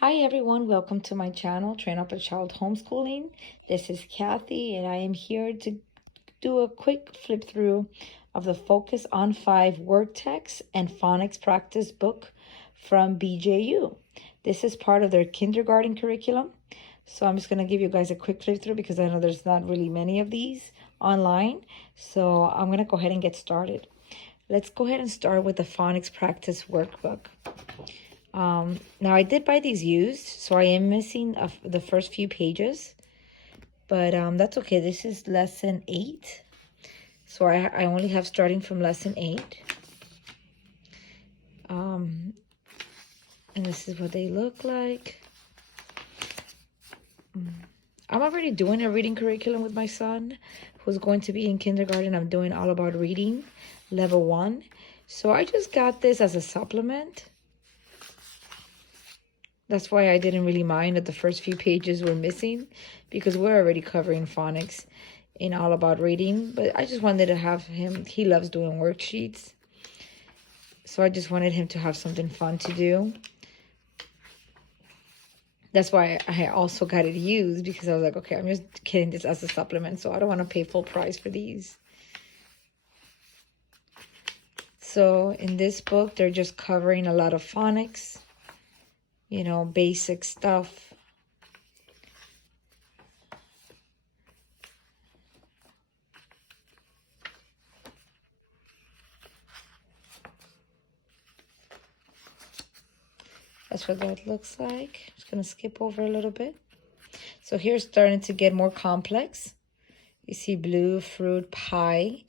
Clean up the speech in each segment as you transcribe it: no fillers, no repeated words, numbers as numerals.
Hi everyone, welcome to my channel, Train Up a Child Homeschooling. This is Kathy and I am here to do a quick flip through of the Focus on 5 Word Text and Phonics Practice book from BJU. This is part of their kindergarten curriculum. So I'm just going to give you guys a quick flip through because I know there's not really many of these online. So I'm going to go ahead and get started. Let's go ahead and start with the Phonics Practice Workbook. Now I did buy these used, so I am missing the first few pages, but that's okay. This is lesson 8, so I only have starting from lesson 8. And this is what they look like. I'm already doing a reading curriculum with my son, who's going to be in kindergarten. I'm doing all about reading, level 1. So I just got this as a supplement. That's why I didn't really mind that the first few pages were missing, because we're already covering phonics in All About Reading. But I just wanted to have him, he loves doing worksheets. So I just wanted him to have something fun to do. That's why I also got it used, because I was like, okay, I'm just getting this as a supplement, so I don't want to pay full price for these. So in this book, they're just covering a lot of phonics. You know, basic stuff. That's what that looks like. Just going to skip over a little bit. So here's starting to get more complex. You see blue, fruit, pie.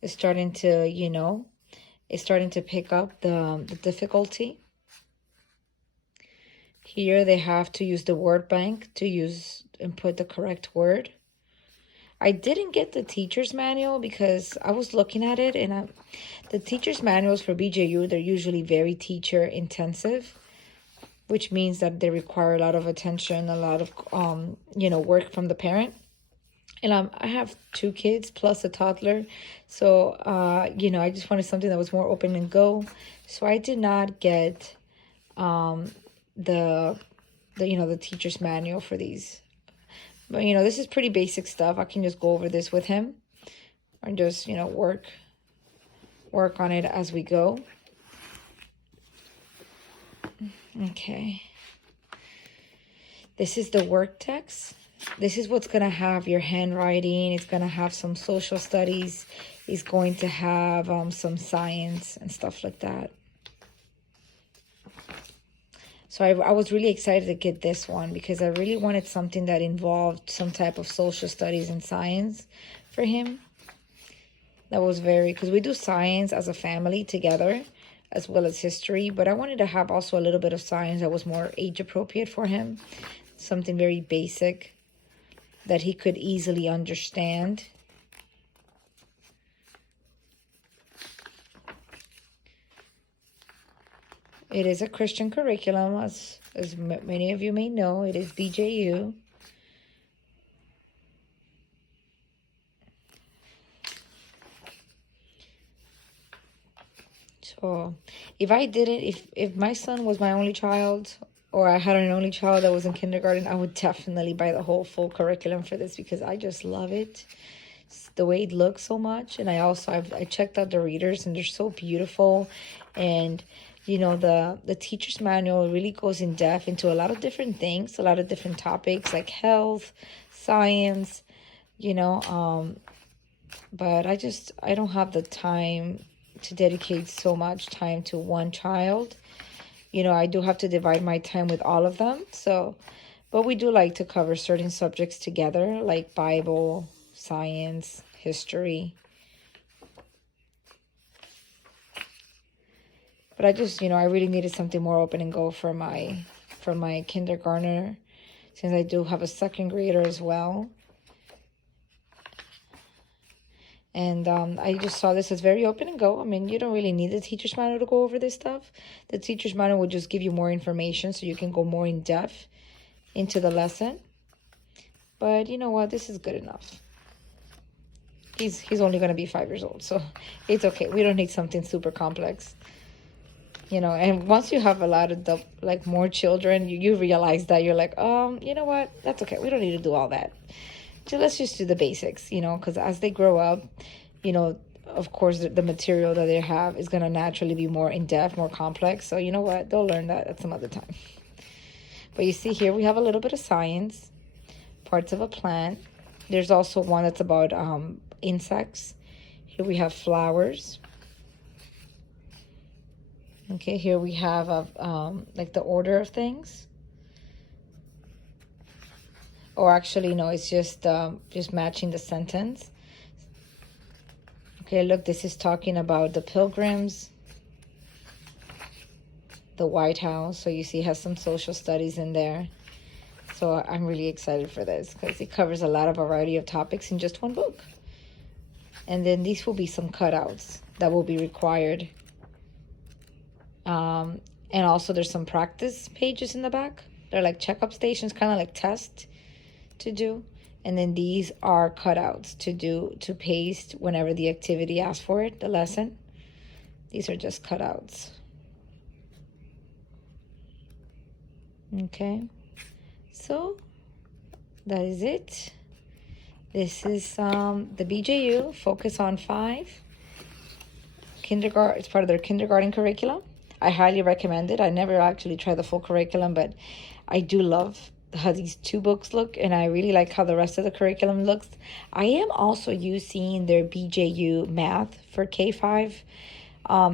It's starting to, you know, it's starting to pick up the difficulty. Here they have to use the word bank to use and put the correct word. I didn't get the teacher's manual because I was looking at it, and the teacher's manuals for BJU, they're usually very teacher intensive, which means that they require a lot of attention, a lot of, you know, work from the parent. And I have 2 kids plus a toddler. So, you know, I just wanted something that was more open and go. So I did not get the teacher's manual for these. But, you know, this is pretty basic stuff. I can just go over this with him and just, you know, work on it as we go. Okay. This is the work text. This is what's going to have your handwriting. It's going to have some social studies. It's going to have some science and stuff like that. So I was really excited to get this one because I really wanted something that involved some type of social studies and science for him. That was because we do science as a family together, as well as history, but I wanted to have also a little bit of science that was more age appropriate for him. Something very basic that he could easily understand. It is a Christian curriculum, as many of you may know. It is BJU. So if I didn't, if my son was my only child, or I had an only child that was in kindergarten, I would definitely buy the whole full curriculum for this because I just love it. It's the way it looks so much. And I checked out the readers and they're so beautiful. And you know, the teacher's manual really goes in depth into a lot of different things, a lot of different topics like health, science, you know, but I don't have the time to dedicate so much time to one child. You know, I do have to divide my time with all of them. So, but we do like to cover certain subjects together, like Bible, science, history. But I just, you know, I really needed something more open and go for my kindergartner, since I do have a second grader as well. And I just saw this as very open and go. I mean, you don't really need the teacher's manual to go over this stuff. The teacher's manual will just give you more information so you can go more in depth into the lesson. But you know what? This is good enough. He's only going to be 5 years old, so it's okay. We don't need something super complex. You know, and once you have a lot of like more children, you realize that you're like, you know what, that's okay, we don't need to do all that. So let's just do the basics, you know, because as they grow up, you know, of course the material that they have is going to naturally be more in-depth, more complex. So you know what, they'll learn that at some other time. But you see here we have a little bit of science, parts of a plant. There's also one that's about insects. Here we have flowers. Okay, here we have like the order of things. Or actually, no, it's just matching the sentence. Okay, look, this is talking about the Pilgrims, the White House. So you see, it has some social studies in there. So I'm really excited for this because it covers a lot of variety of topics in just one book. And then these will be some cutouts that will be required. And also there's some practice pages in the back. They're like checkup stations, kind of like tests to do. And then these are cutouts to paste whenever the activity asks for it, the lesson. These are just cutouts. Okay, so that is it. This is the BJU, Focus on 5. Kindergarten, it's part of their kindergarten curriculum. I highly recommend it. I never actually tried the full curriculum, but I do love how these 2 books look, and I really like how the rest of the curriculum looks. I am also using their BJU math for K5.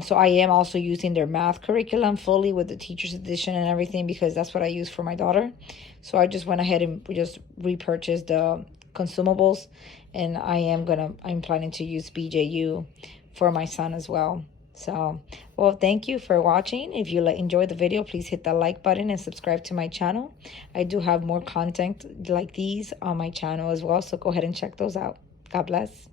So I am also using their math curriculum fully with the teacher's edition and everything, because that's what I use for my daughter. So I just went ahead and just repurchased the consumables, and I'm planning to use BJU for my son as well. So, well, thank you for watching. If you enjoyed the video, please hit the like button and subscribe to my channel. I do have more content like these on my channel as well, so go ahead and check those out. God bless.